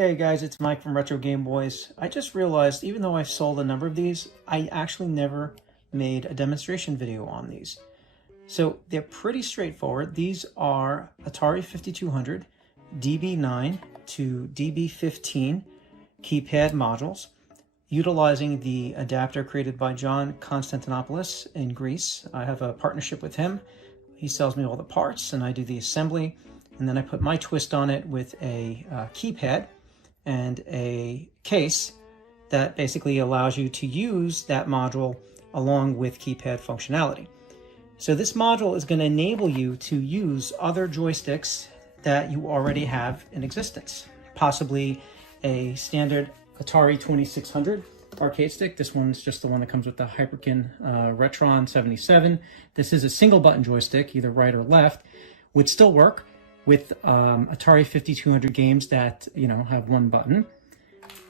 Hey guys, it's Mike from RetroGameboyz. I just realized, even though I've sold a number of these, I actually never made a demonstration video on these. So they're pretty straightforward. These are Atari 5200 DB9 to DB15 keypad modules, utilizing the adapter created by John Constantinopoulos in Greece. I have a partnership with him. He sells me all the parts and I do the assembly, and then I put my twist on it with a keypad and a case that basically allows you to use that module along with keypad functionality. So this module is going to enable you to use other joysticks that you already have in existence. Possibly a standard Atari 2600 arcade stick. This one's just the one that comes with the Hyperkin Retron 77. This is a single button joystick, either right or left, would still work with Atari 5200 games that, have one button.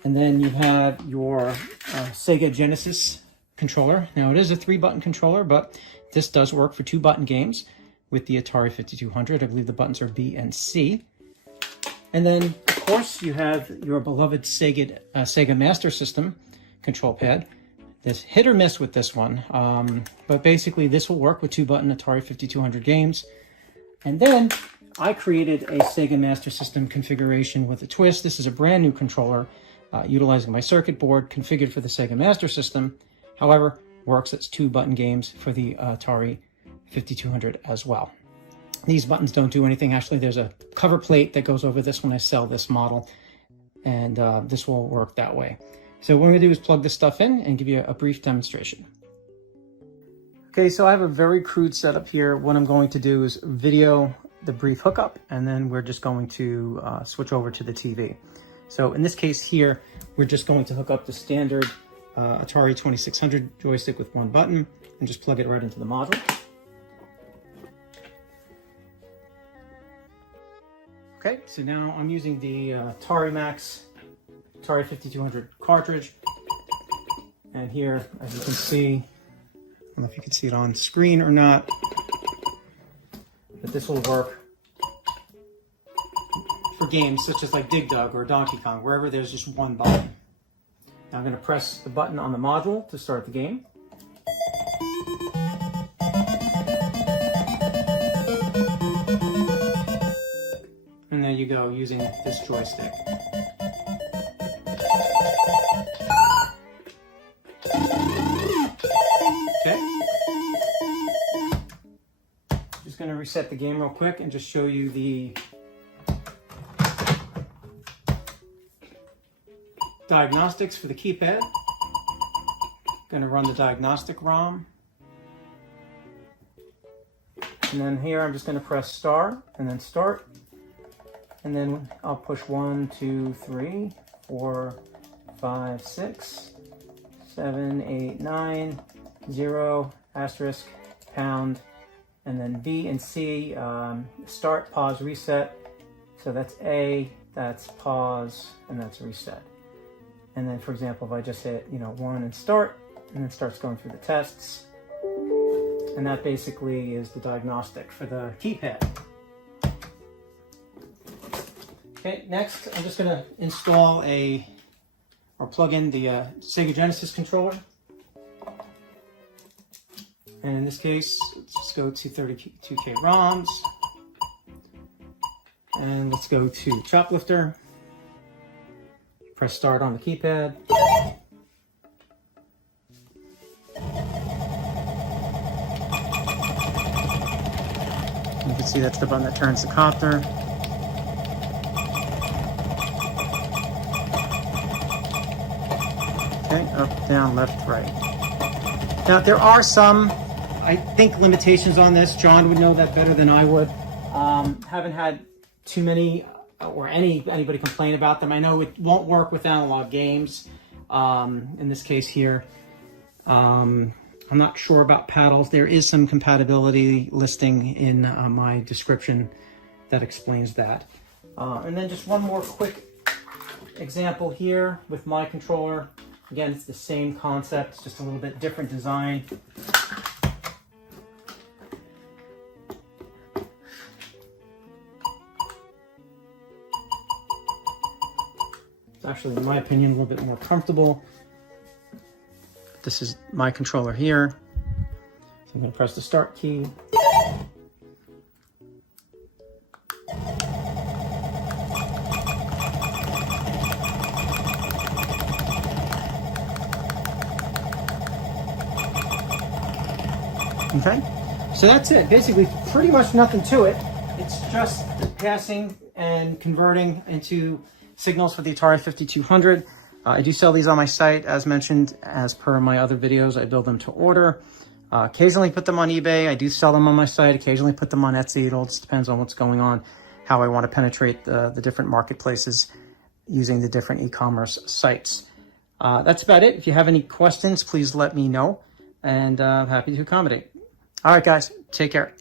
And then you have your Sega Genesis controller. Now it is a 3-button controller, but this does work for 2-button games with the Atari 5200. I believe the buttons are B and C. And then, of course, you have your beloved Sega Master System control pad. There's hit or miss with this one, but basically this will work with 2-button Atari 5200 games. And then I created a Sega Master System configuration with a twist. This is a brand new controller utilizing my circuit board configured for the Sega Master System. However, works as 2-button games for the Atari 5200 as well. These buttons don't do anything. Actually, there's a cover plate that goes over this when I sell this model, and this will work that way. So what I'm going to do is plug this stuff in and give you a brief demonstration. Okay, so I have a very crude setup here. What I'm going to do is video the brief hookup, and then we're just going to switch over to the TV. So in this case here, we're just going to hook up the standard Atari 2600 joystick with one button and just plug it right into the module. Okay, so now I'm using the Atari Max Atari 5200 cartridge, and here, as you can see, I don't know if you can see it on screen or not, but this will work for games such as like Dig Dug or Donkey Kong, wherever there's just one button. Now I'm going to press the button on the module to start the game. And there you go, using this joystick. Okay. Just going to reset the game real quick and just show you the diagnostics for the keypad. Going to run the diagnostic ROM. And then here I'm just going to press star and then start. And then I'll push 1, 2, 3, 4, 5, 6, 7, 8, 9, 0, asterisk, pound, and then B and C, start, pause, reset. So that's A, that's pause, and that's reset. And then, for example, if I just hit, 1 and start, and then starts going through the tests. And that basically is the diagnostic for the keypad. Okay, next I'm just going to install or plug in the Sega Genesis controller. And in this case, let's just go to 32K ROMs. And let's go to Choplifter. Press start on the keypad. You can see that's the button that turns the copter. Okay, up, down, left, right. Now there are some, I think, limitations on this. John would know that better than I would. Haven't had too many or anybody complain about them. I know it won't work with analog games. In this case here, I'm not sure about paddles. There is some compatibility listing in my description that explains that. And then just one more quick example here with my controller. Again, it's the same concept, it's just a little bit different design. It's actually, in my opinion, a little bit more comfortable. This is my controller here. So I'm going to press the start key. Okay, so that's it. Basically, pretty much nothing to it. It's just passing and converting into signals for the Atari 5200. I do sell these on my site, as mentioned, as per my other videos. I build them to order. Occasionally put them on eBay. I do sell them on my site. Occasionally put them on Etsy. It all just depends on what's going on, how I want to penetrate the different marketplaces using the different e-commerce sites. That's about it. If you have any questions, please let me know, and I'm happy to accommodate. All right, guys, take care.